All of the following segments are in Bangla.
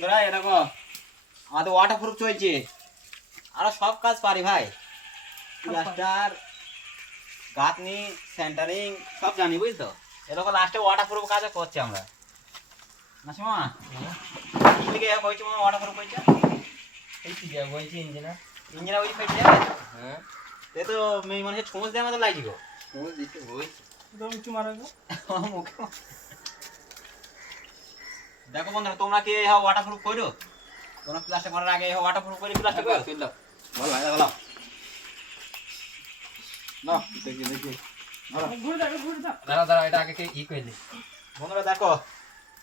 বন্ধুরা এ দেখো আমাদের ওয়াটারপ্রুফ চলছে, আরো সব কাজ পারি ভাই, প্লাস্টার গাঁথনি সেন্টারিং সব জানি বুঝতো। এরকম লাস্টে ওয়াটারপ্রুফ কাজ করছি আমরা। নাসিমা ঠিক আছে কইছি মনে ওয়াটারপ্রুফ কইছে এই কি যা বলছি ইঞ্জিনিয়ার ইঞ্জিনিয়ার ওই কইছে। হ্যাঁ এ তো মেই মানে ছোঁচ দেওয়ার মতো লাগি গো। ও দিতে বলছি তুমি একটু মারা গো। মুখে দেখো বন্ধুরা তোমরা কি এই ওয়াটারপ্রুফ করো? তোমরা প্লাস্টার করার আগে ওয়াটারপ্রুফ করে প্লাস্টার করো। তুই লাও ভালো ভাই ভালো না দেখি দেখি ঘুরে দাও ঘুরে দাও। দাঁড়া দাঁড়া এটা আগে ই কই দে বন্ধুরা দেখো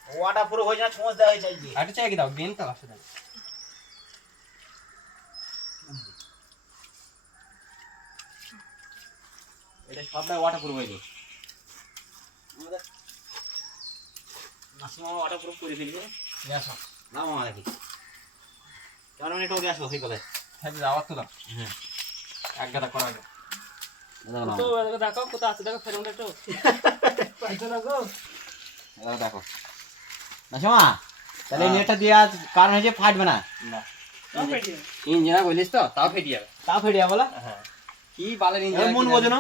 ওয়াটারপ্রুফ হয়ে না ছোঁচ দেওয়া হয়েছে আজকে। আটা চাই কি দাও বেন তো আসে দাও এটা সবটাই ওয়াটারপ্রুফ হয়েছে। আমাদের নাসিমা ওয়াটারপ্রুফ করে ফেলবে। আসো না মামা দেখি 4 মিনিট ওকে আসো হয়ে গেলে। হ্যাঁ যাওয়ার তো দাও হ্যাঁ এক গাদা করা আগে তো দেখো কোথা আছে দেখো ফেরোন একটু পাইছো না গো। দেখো নাসিমা তাহলে নেটটা দিয়ে আজ কারণ হয়েছে ফাটবে না। না সব পেটি ইঞ্জিনিয়ার বলিস তো তাও ফেটে যাবে তা ফেটিয়া বলা হ্যাঁ কি বালের এ ইঞ্জিনিয়ার মন বোঝানো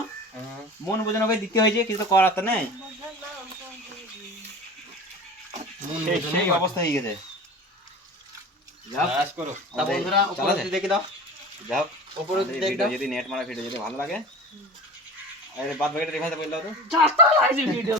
মন বোঝানো করে দিতে হয়েছে কিছু তো করার তো নেই। সেই অবস্থা হয়ে গেছে। যাও কাজ করো তা বন্ধুরা উপরে চালাতে দেখি দাও যাও উপরে আমাদের দেখ ভিডিও দাও যদি নেট মারা ভিডিও যদি ভালো লাগে আরে বাদ বাকিটা রিভাইজ বলে দাও তো। যাতা লাগছে ভিডিও।